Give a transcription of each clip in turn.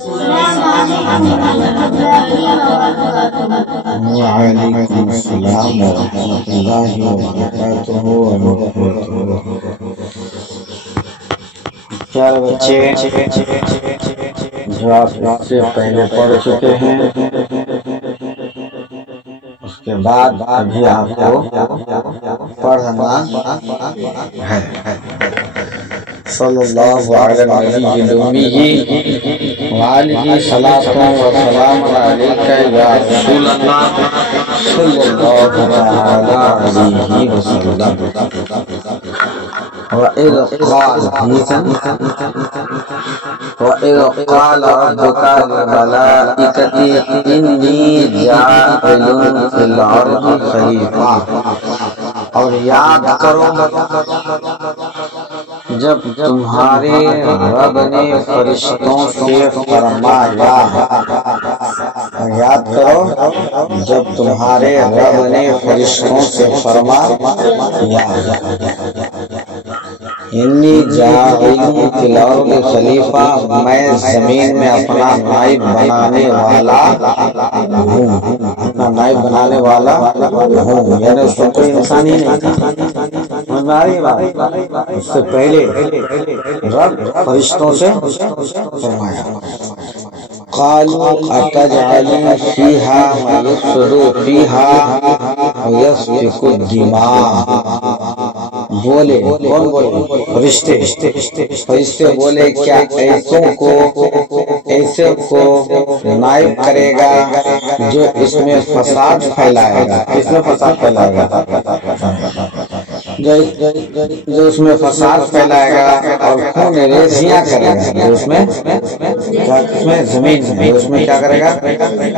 وعلیکم السلام ورحمۃ اللہ وبرکاتہ پیارے بچے، جو آپ اس سے پہلے پڑھ چکے ہیں، اس کے بعد ابھی آپ کو پڑھنا ہے۔ صلی اللہ علی النبی الأمی وآلہ صلاۃ و سلام علیک یا رسول اللہ صلی اللہ تعالی علیہ وسلم۔ وَإِذْ قَالَ رَبُّكَ لِلْمَلَائِكَةِ إِنِّي جَاعِلٌ فِي الْأَرْضِ خَلِیفَۃً، اور یاد کرو جب تمہارے رب نے فرشتوں سے فرمایا، یاد کرو جب تمہارے رب نے فرشتوں سے فرمایا، انی جاعل فی الارض خلیفہ، میں زمین میں اپنا نائب بنانے والا ہوں، اپنا نائب بنانے والا ہوں، یعنی اس وقت کوئی انسان ہی نہیں تھا۔ اس سے پہلے رب فرشتوں سے فرمایا، قالوا اتجعل فیہا من یفسد فیہا ویسفک الدماء، بولے کون بولے؟ فرشتے بولے کیا ایسوں کو نائب کرے گا جو اس میں فساد پھیلائے گا؟ اس میں فساد پھیلائے گا، جو اس میں فساد پھیلائے گا اور خون ریزیاں کرے گا، جو اس میں زمین میں اس میں کیا کرے گا؟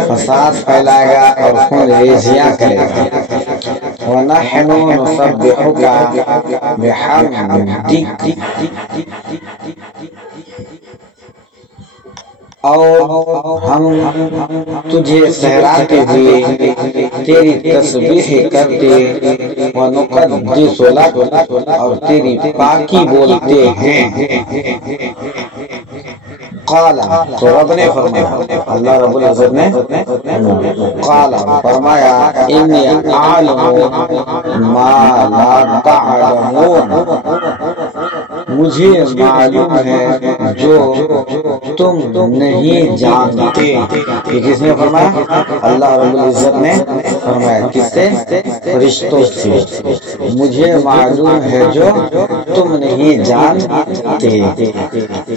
فساد پھیلائے گا اور خون ریزیاں کرے گا۔ وَنَحْنُ نُسَبِّحُكَ بِحَمْدِكَ، اور ہم تجھے سہراتے ہوئے تیری تسبیح کرتے، وَنُقَدِّسُ لَكَ، اور تیری پاکی بولتے ہیں۔ قال، تو رب نے فرمایا، اللہ رب العزت نے قال فرمایا، انی اعلم ما لا تعلمون، مجھے معلوم ہے جو تم نہیں جانتے۔ یہ کس نے فرمایا؟ اللہ رب العزت نے فرمایا، کس سے؟ فرشتوں سے، مجھے معلوم ہے جو تم نہیں جانتے۔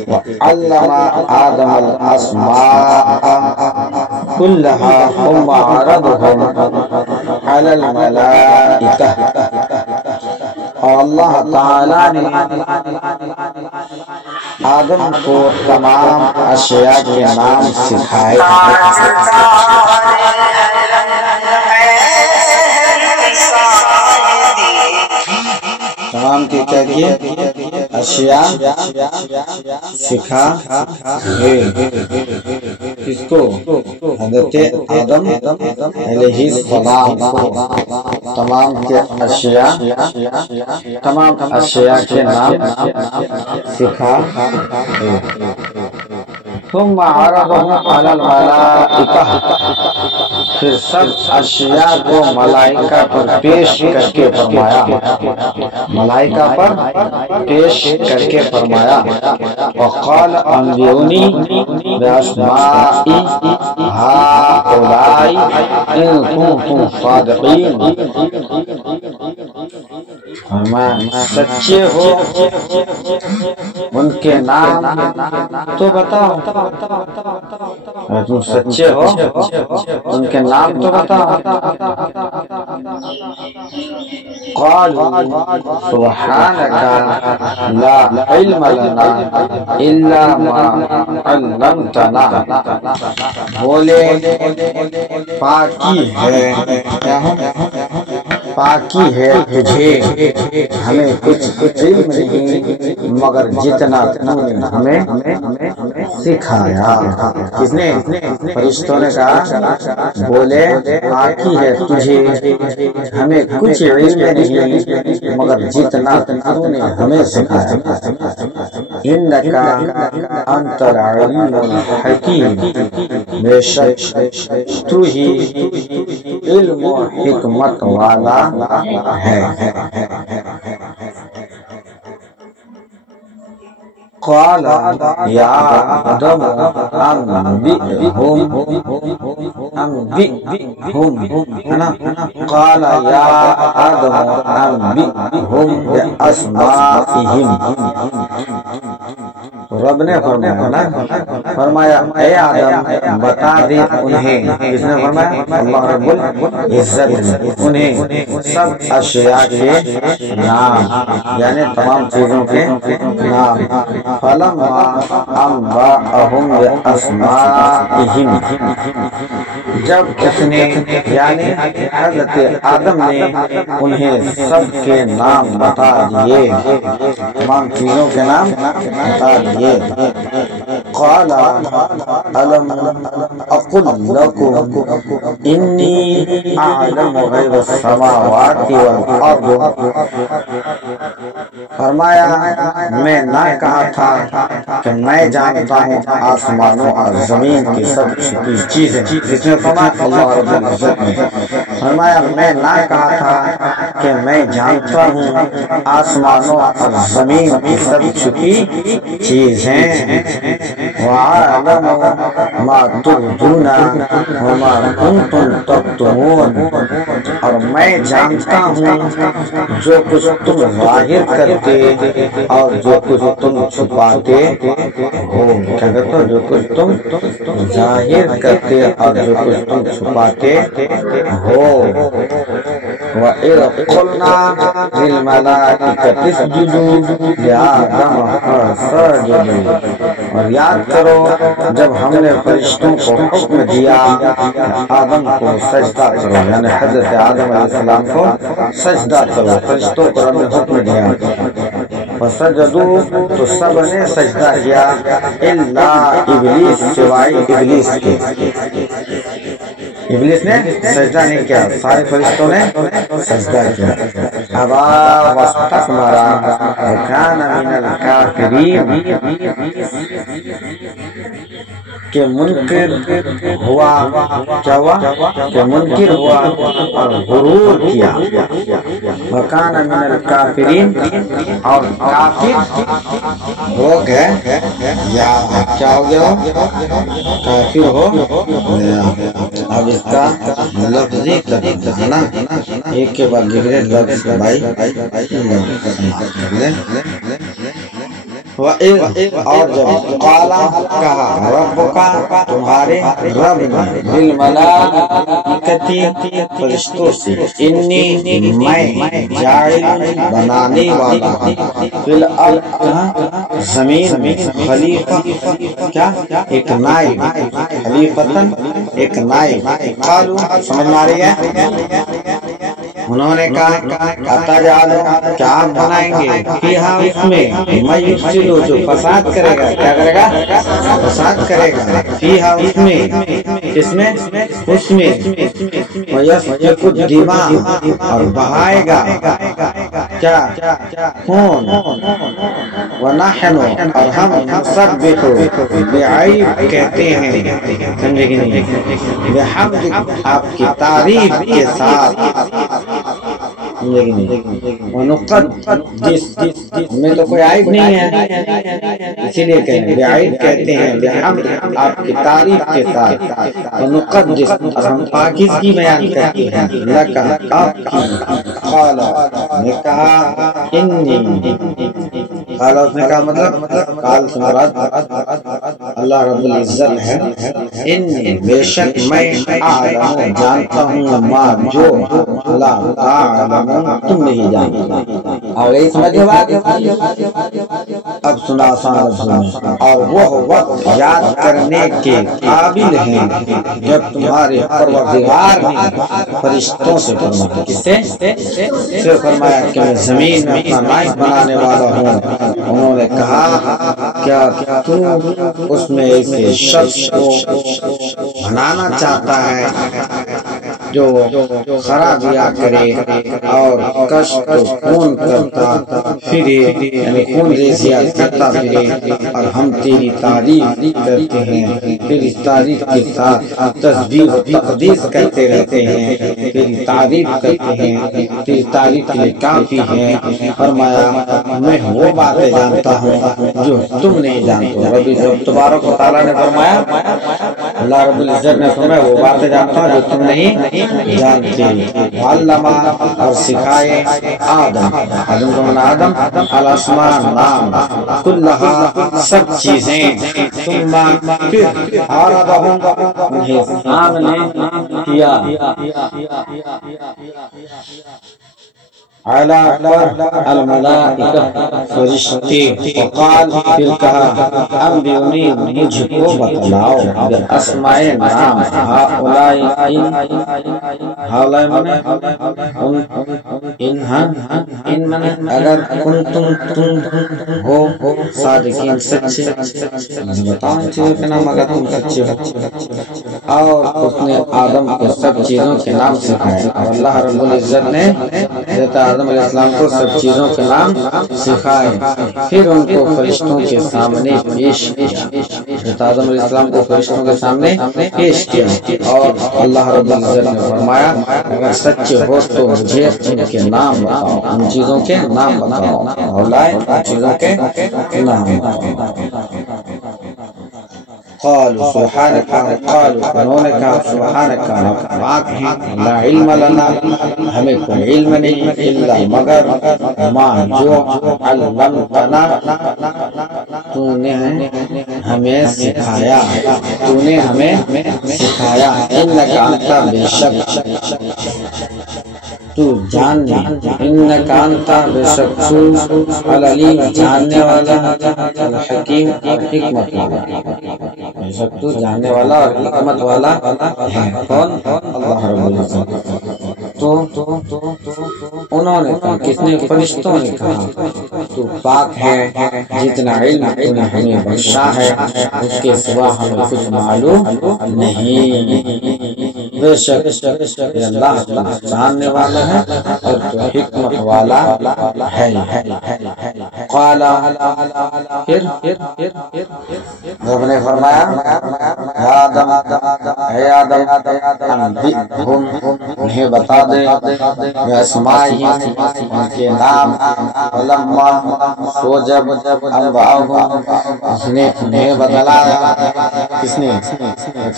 وعلم آدم الاسماء كلها ثم عرضهم على الملائکہ، اور اللہ تعالی نے آدم کو تمام اشیاء کے نام سکھائے۔ تمام کی کیا کیے؟ اشیاء سکھا ہے۔ کس کو؟ حضرت آدم علیہ السلام کو تمام کے اشیاء کے نام سکھا ہے۔ ثم عرضهم على الملائکہ، پھر سب اشیاء کو ملائکہ پر پیش کر کے فرمایا، ملائکہ پر پیش کر کے فرمایا، وقال انبئونی باسماء ہؤلاء ان کنتم صادقین، سچے ہو ان کے نام تو بتاؤ، تم سچے ہو ان کے نام تو بتاؤ۔ قالوا سبحانك لا علم لنا الا ما علمتنا، بولے پاکی ہے، پاکی ہے تجھے، ہمیں کچھ علم نہیں مگر جتنا تم نے ہمیں سکھایا۔ کس نے؟ فرشتوں نے کہا، بولے پاکی ہے تجھے، ہمیں کچھ علم نہیں مگر جتنا تم نے ہمیں سکھایا۔ انکا انت العلیم الحکیم، بے شک تو ہی علم و حکمت والا ہے۔ قال یا آدم انبئہم، ہے نا، قال یا آدم انبئہم باسمائہم، رب نے فرمایا اے آدم بتا دے انہیں، کس نے فرمایا؟ اللہ رب العزت نے، انہیں سب اشیاء کے نام، یعنی تمام چیزوں کے نام۔ فلما انبأہم باسمائہم، جب اس نے یعنی حضرت آدم نے انہیں سب کے نام بتا دیے، تمام چیزوں کے نام بتا دیے، قال الم اقل لکم انی اعلم غیب السماوات والارض، فرمایا میں نہ کہا تھا کہ میں جانتا ہوں آسمانوں اور زمین کی سب چھپی چیزیں، جس نے فرمایا اللہ رب العزت نے فرمایا میں نہ کہا تھا کہ میں جانتا ہوں آسمانوں اور زمین کی سب چھپی چیزیں، وَعَلَمُ مَا تُبْدُونَ وَمَا كُنْتُمْ تَكْتُمُونَ، اور میں جانتا ہوں جو کچھ تم ظاہر کرتے اور جو کچھ تم چھپاتے ہو، کیا کہتے ہو؟ جو کچھ تم ظاہر کرتے اور جو کچھ تم چھپاتے ہو۔ وَإِذْ قُلْنَا لِلْمَلَائِكَةِ اسْجُدُوا لِآدَمَ فَسَجَدُوا، اور یاد کرو جب ہم نے فرشتوں کو حکم دیا آدم کو سجدہ کرو، یعنی حضرت آدم علیہ السلام کو سجدہ کرو، فرشتوں کو ہم نے حکم دیا، فسجدوا تو سب نے سجدہ کیا، الا ابلیس سوائے ابلیس کے، ابلیس نے سجدہ نہیں کیا، سارے فرشتوں نے سجدہ کیا۔ ابا واستکبر وکان من الکافرین، کہ منکر ہوا، کیا ہوا؟ کہ منکر ہوا اور غرور کیا، وکان من الکافرین، اور کافر ہو گئے، یا کیا ہو گیا؟ کافر ہو گیا۔ اب اس کا لفظی ترجمہ ہے نا، ایک کے بعد دوسرے لفظ بھائی اور جب قالا کہا ربکا تمہارے رب نے، بالملائکتی فرشتوں سے، انی میں جاعل بنانے والا فی الارض زمین میں خلیفہ، کیا؟ ایک نائب، خلیفتن ایک نائب۔ قالو سمجھ میں آ رہی ہے؟ انہوں نے کہا اتجعل، کیا آپ بنائیں گے، فیہا اس میں، من یفسد، جو فساد کرے گا، کیا کرے گا؟ فساد کرے گا، فیہا اس میں، اس میں، اس میں، ویسفک الدماء، اور بہائے گا کیا؟ خون، ونحن، اور ہم نسبح بعیب کہتے ہیں، سمجھے کہ نہیں، بحمدک، آپ کی تعریف کے ساتھ، ونقدس، میں تو کوئی عیب نہیں ہے، اسی لیے کہیں بعیب کہتے ہیں، بحمد، آپ کی تعریف کے ساتھ، ونقدس، اور ہم پاکیزگی بیان کرتے ہیں، لکا، آپ کی، قال، نے کہا، انی، قال اس نے کہا مطلب، قال سے مراد اللہ رب العزت ہے، انی، بے شک میں اعلم، جانتا ہوں، ما، جو، لا تعلمون، تم نہیں جانتے۔ اور یہ سمجھے بات؟ اب سنا آسان لفظوں میں، اور وہ وقت یاد کرنے کے قابل ہیں جب تمہارے پروردگار نے فرشتوں سے فرمایا، کس سے فرمایا کہ میں زمین میں اپنا نائب بنانے والا ہوں، انہوں نے کہا کیا تو اس میں ایک شخص کو بنانا چاہتا ہے جو خرابیاں کرے اور کشت و خون کرتا پھرے، یعنی خون ریزیاں کرتا پھرے، اور ہم تیری تعریف کرتے ہیں، تیری تعریف کے ساتھ تسبیح و تقدیس کرتے رہتے ہیں، تیری تعریف کرتے ہیں، تیری تعریف کے لیے کافی ہے۔ فرمایا میں وہ باتیں جانتا ہوں جو تم نہیں جانتے ہو۔ رب تبارک و تعالیٰ نے فرمایا، اللہ رب العزت نے فرمایا وہ باتیں جانتا ہوں جو تم نہیں جانتے۔ علم اور سکھائے آدم، آدم کو من آدم الاسماء نام، کلہا سب چیزیں، ثم پھر عرضہم انہیں سامنے کیا، علی پر الملائکہ فرشتے، وقال پھر کہا انبئونی مجھ کو بتلاؤ اسماء نام ہؤلاء ان من اگر کنتم تم ہو صادقین سچے، بتاؤ ان چیزوں کے نام اگر تم سچے ہو۔ اور اس نے آدم کو سب چیزوں کے نام سکھائے، اور اللہ رب العزت نے حضرت آدم علیہ السلام کو سب چیزوں کے نام سکھائے، پھر ان کو فرشتوں کے سامنے پیش کیا، حضرت آدم علیہ السلام کو فرشتوں کے سامنے پیش کیا، اور اللہ رب العزت نے فرمایا اگر سچے ہو تو مجھے ان کے نام بتاؤ، ان چیزوں کے نام بتاؤ، اولائے ان چیزوں کے نام بتاؤ۔ قالوا سبحانك، قالوا انہوں نے کہا سبحانك پاک ہے، لا علم لنا ہمیں کوئی علم نہیں الا مگر ما جو علمتنا تو نے ہمیں سکھایا، تو نے ہمیں سکھایا، انک انت بے شک تو جاننے، انک انت بے شک تو العلیم جاننے والا، الحکیم اور حکمت والا، بے شک تو جاننے والا اور حکمت والا ہے۔ کون؟ اللہ رب العزت۔ تو انہوں نے کہا، کس نے؟ فرشتوں نے کہا تو پاک ہے، جتنا علم ہمیں بخشا ہے اس کے سوا ہمیں کچھ معلوم نہیں، بے شک اللہ جاننے والا ہے اور تو حکمت والا ہے۔ قال پھر رب نے فرمایا آدم، اے آدم انبئہم انہیں بتا دے باسمائہم ان کے نام، ولما سو جب انبأہم اس نے انہیں بتلایا، کس نے؟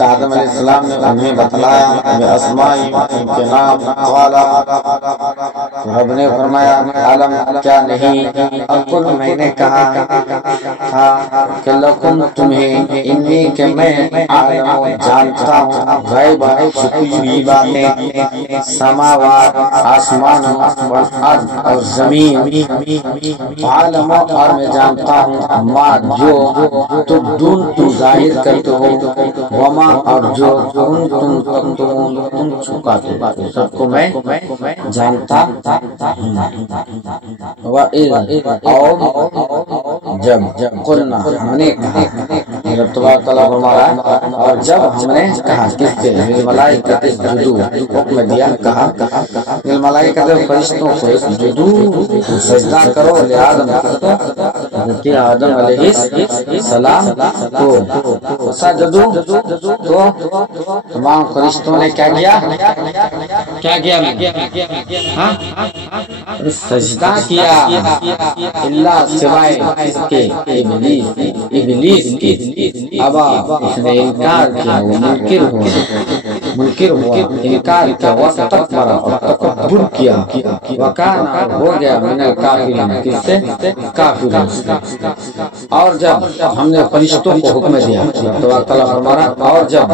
آدم علیہ السلام نے انہیں بتلایا باسمائہم ان کے نام، قال رب نے فرمایا عالم کیا نہیں، اقل میں نے کہا تھا کہ لکم تمہیں، انی کہ میں عالم جانتا ہوں، غیب چھپی ہوئی باتیں، سماوات آسمان والارض اور زمین، عالم اور میں جانتا ہوں ما جو تبدون تم ظاہر کرتے ہو، وما اور جو تم تکتمون تم چھپاتے ہو، سب کو میں جانتا ہوں۔ اور جب قلنا ہم نے کہا، رب تبارک تعالیٰ فرمایا اور جب ہم نے کہا کس سے؟ للملائکۃ اسجدوا، حکم دیا، کہا للملائکۃ فرشتوں کو اسجدوا سجدہ کرو لآدم حضرت آدم علیہ السلام کو، سجدوا تو تمام فرشتوں نے کیا کیا؟ کیا کیا؟ سجدہ کیا، اللہ سوائے اس کے ابلیس کی، ابا اس نے انکار کیا، وہ منکر ہوا، انکار کیا، واستکبر اور تکبر کیا، وکان ہو گیا من الکافرین، کس سے؟ کافروں سے۔ اور جب ہم نے فرشتوں کو حکم دیا، اور جب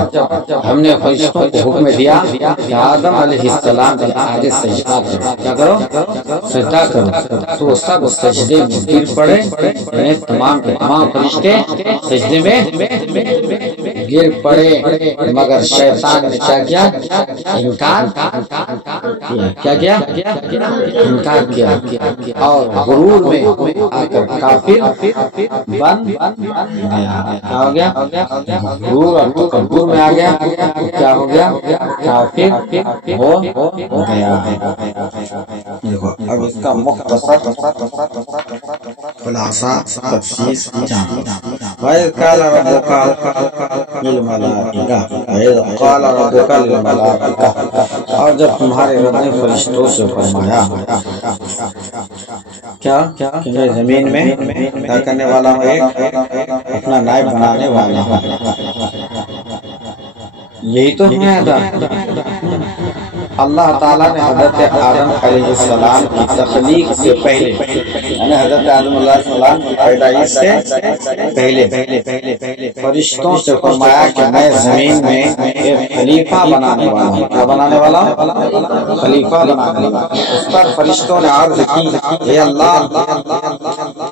ہم نے فرشتوں کو حکم دیا کہ آدم علیہ السلام کے آگے سجدہ کرو، کیا کرو؟ سجدہ کرو، تو سب سجدے میں گر پڑے، تمام فرشتے سجدے میں گر پڑے مگر شیطان نے کیا کیا؟ انکار کیا انکار کیا اور غرور میں آ کر کافر بن گیا۔ کیا ہو گیا؟ غرور اور تکبر میں آ گیا، کیا ہو گیا؟ کافر ہو گیا۔ دیکھو اب اس کا مختصر خلاصہ تفصیل جانو۔ وَإِذْ قَالَ رَبُّكَ لِلْمَلَائِكَةِ اور جب تمہارے رب نے فرشتوں سے فرمایا کیا کہ میں زمین میں کیا کرنے والا ہوں، ایک اپنا نائب بنانے والا ہوں۔ یہی تو ہمیں تھا۔ اللہ تعالیٰ نے حضرت آدم علیہ السلام کی تخلیق سے پہلے، یعنی حضرت آدم علیہ السلام کی پیدائش سے پہلے فرشتوں سے فرمایا کہ میں زمین میں ایک خلیفہ بنانے والا ہوں۔ کیا بنانے والا ہوں؟ خلیفہ بنانے والا۔ اس پر فرشتوں نے عرض کی اے اللہ،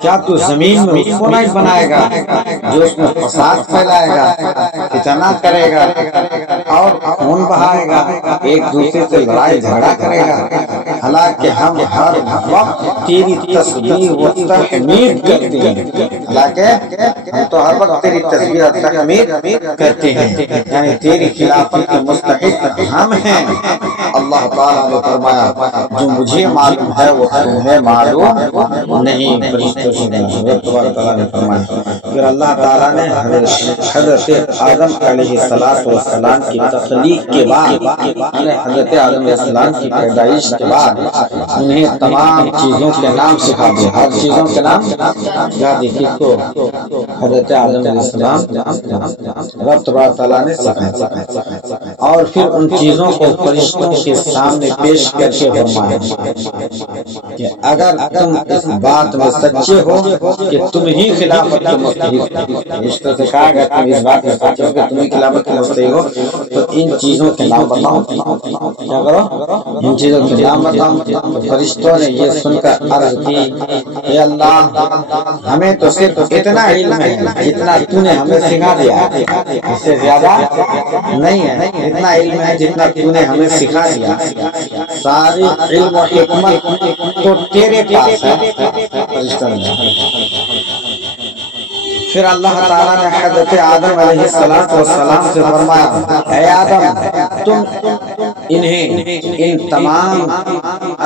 کیا تو زمین میں اس کو نہیں بنائے گا جو اس میں فساد پھیلائے گا، فتنہ کرے گا اور خون بہائے گا، ایک دوسرے سے لڑائی جھگڑا کرے گا؟ حالانکہ ہم ہر وقت تیری تسبیح و تحمید کرتے ہیں، حالانکہ ہم تو ہر وقت تیری تسبیح و تحمید کرتے ہیں، یعنی تیری خلافت کے مستحق ہم ہیں۔ اللہ تعالیٰ نے فرمایا جو مجھے معلوم ہے وہ تمہیں معلوم نہیں۔ فرشتوں سے تعالیٰ نے فرمایا پھر اللہ تعالیٰ نے حضرت آدم علیہ السلام کی تخلیق کے بعد، یعنی حضرت آدم علیہ السلام کی پیدائش کے بعد انہیں تمام چیزوں کے نام سکھا دیا۔ ہر چیزوں کے نام سکھا دی کس کو؟ حضرت آدم علیہ السلام رب تبارک تعالیٰ نے سکھایا، اور پھر ان چیزوں کو فرشتوں کے سامنے پیش کر کے فرمایا کہ اگر تم اس بات میں سچے ہو کہ تم ہی خلافت کے مستحق، فرشتوں سے کہا اگر تم اس بات میں سچے ہو کہ تم ہی خلافت کے مستحق ہو تو ان چیزوں کے نام بتاؤ۔ کیا کرو؟ ان چیزوں کے نام بتاؤ۔ فرشتوں نے یہ سن کر عرض کی اے اللہ، ہمیں تو صرف اتنا علم ہے جتنا تو نے ہمیں سکھا دیا، اس سے زیادہ نہیں ہے۔ اتنا علم ہے جتنا تو نے ہمیں سکھا دیا، ساری علم و حکمت تو تیرے پاس ہے۔ پھر اللہ تعالیٰ نے حضرت آدم علیہ السلام سے فرمایا اے آدم، تم انہیں ان تمام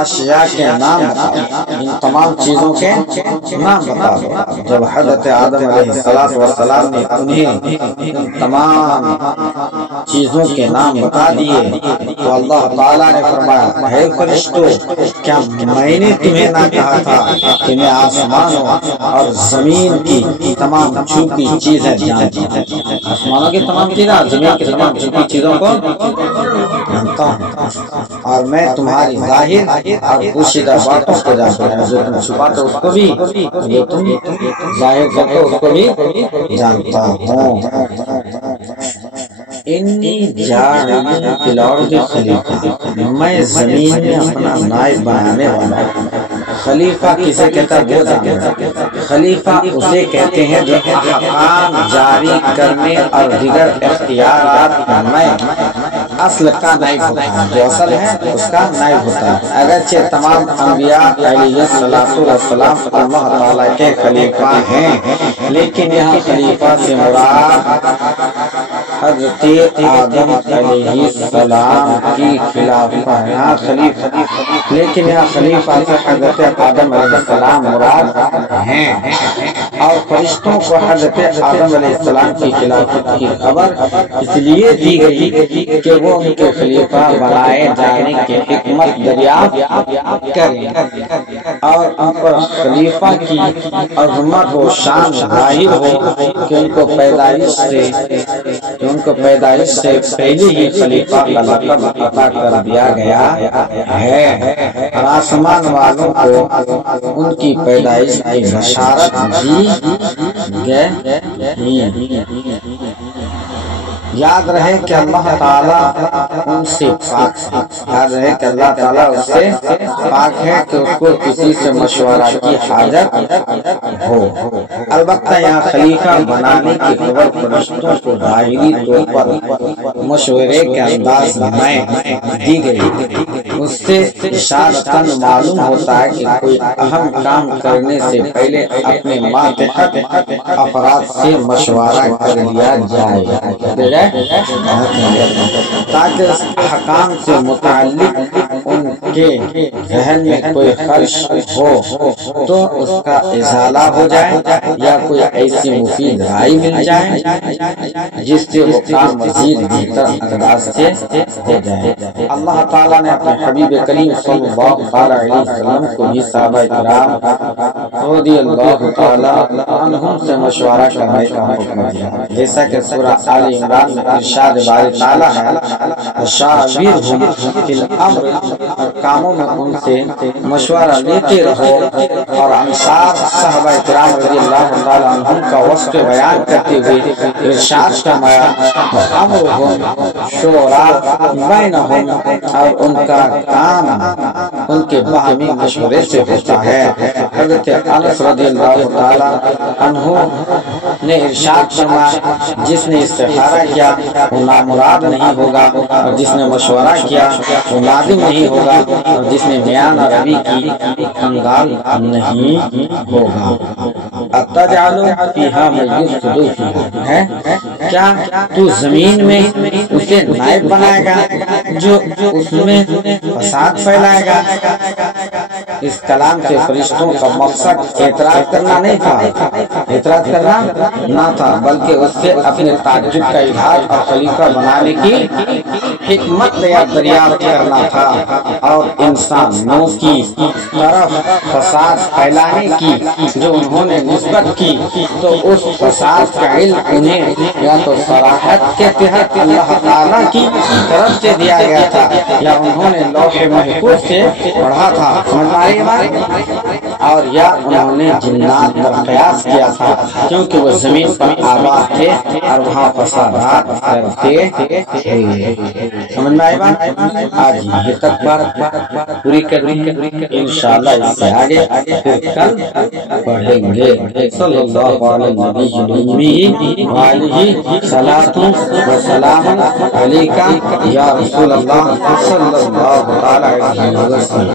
اشیاء کے نام بتاؤ، ان تمام چیزوں کے نام بتاؤ۔ جب حضرت آدم علیہ السلام نے انہیں ان تمام چیزوں کے نام بتا دیے تو اللہ تعالیٰ نے فرمایا اے فرشتوں، کیا میں نے تمہیں نہ کہا تھا کہ میں آسمانوں اور زمین کی تمام چھپی چیزیں جانتا ہوں؟ آسمانوں کی تمام چیزیں اور زمین کی تمام چھپی چیزوں کو جانتا ہوں، اور میں تمہاری ظاہر اور پوشیدہ باتوں کو جانتا ہوں، جو تم چھپاتے اس کو بھی، جو تم ظاہر کرتے اس کو بھی جانتا ہوں۔ انی جاعل فی الارض خلیفہ، میں زمین میں اپنا نائب بنانے والا ہوں۔ خلیفہ کسے کہتا ہے وہ جانتا ہے۔ خلیفہ اسے کہتے ہیں جو احکام جاری کرنے اور دیگر اختیارات میں اصل کا نائب ہوتا ہے، جو اصل ہے اس کا نائب ہوتا ہے۔ اگرچہ تمام انبیاء علیہ السلام اللہ تعالیٰ کے خلیفہ ہیں، لیکن یہاں خلیفہ سے مراد حضرت آدم علیہ السلام کی خلافت ہے، لیکن یہاں خلیفہ سے حضرت آدم علیہ السلام مراد ہیں، اور فرشتوں کو حضرت آدم علیہ السلام کی خلافت کی خبر اس لیے دی گئی کہ وہ ان کے خلیفہ بنائے جانے کی حکمت دریافت کریں اور ان پر خلیفہ کی عظمت و شان ظاہر ہو کہ ان کو پیدائش سے پہلے ہی خلیفہ کا لقب عطا کر دیا گیا ہے، اور آسمان والوں کو ان کی پیدائش کی بشارت دی گئی۔ یاد رہے کہ اللہ تعالیٰ ان سے پاک ہے، یاد رہے کہ اللہ تعالیٰ اس سے پاک ہے کہ اس کو کسی سے مشورہ کی حاجت ہو۔ البتہ یہاں خلیفہ بنانے کی خبر فرشتوں کو ظاہری طور پر مشورے کے انداز میں دی گئی، اس سے اشارتاً معلوم ہوتا ہے کہ کوئی اہم کام کرنے سے پہلے اپنے ماتحت افراد سے مشورہ کر لیا جائے تاکہ اس احکام سے متعلق ان کے ذہن میں کوئی خدش ہو تو اس کا ازالہ ہو جائے یا کوئی ایسی مفید رائے مل جائے جس سے وہ کام مزید بہتر انداز سے ہو جائے۔ اللہ تعالیٰ نے اپنے حبیب کریم صلی اللہ علیہ وسلم کو بھی صحابہ کرام رضی اللہ تعالیٰ عنہم سے مشورہ کرنے کا حکم دیا، جیسا کہ سورہ آل عمران میں ارشاد باری تعالیٰ ہے، شاورہم فی الامر، کاموں میں ان سے مشورہ لیتے رہو۔ اور انصار صحابہ کرام رضی اللہ تعالیٰ عنہم کا وصف بیان کرتے ہوئے ارشاد فرمایا، امرہم شورا بینہم، اور ان کا کام ان کے باہمی مشورے سے ہوتا ہے۔ حضرت انس رضی اللہ تعالیٰ عنہ نے ارشاد فرمایا، جس نے استخارہ کیا وہ نامراد نہیں ہوگا، اور جس نے مشورہ کیا وہ نادم نہیں ہوگا، اور جس نے میان عربی کی کنگال نہیں ہوگا۔ اتجعل فیہا من یفسد فیہا، کیا تو زمین میں اسے نائب بنائے گا جو اس میں فساد پھیلائے گا؟ اس کلام سے فرشتوں کا مقصد اعتراض کرنا نہیں تھا، اعتراض کرنا نہ تھا، بلکہ اس سے اپنے تعجب کا اظہار اور خلیفہ بنانے کی حکمت دریافت کرنا تھا، اور انسانوں کی طرف فساد پھیلانے کی جو انہوں نے نسبت کی تو اس فساد کا علم انہیں یا تو صراحت کے تحت اللہ تعالیٰ کی طرف سے دیا گیا تھا یا انہوں نے لوح محفوظ سے پڑھا تھا، اور یا انہوں نے جنات پر قیاس کیا تھا، کیونکہ وہ زمین پر آباد تھے اور وہاں فسادات کرتے تھے۔ سمجھ میں آئی بات؟ آج یہ تک بات پوری کرنی ہے، انشاءاللہ اس سے آگے پھر کل پڑھیں گے۔ صلی اللہ علیہ وسلم وآلہ صلاۃ و سلام علیکہ یا رسول اللہ صلی اللہ علیہ وسلم۔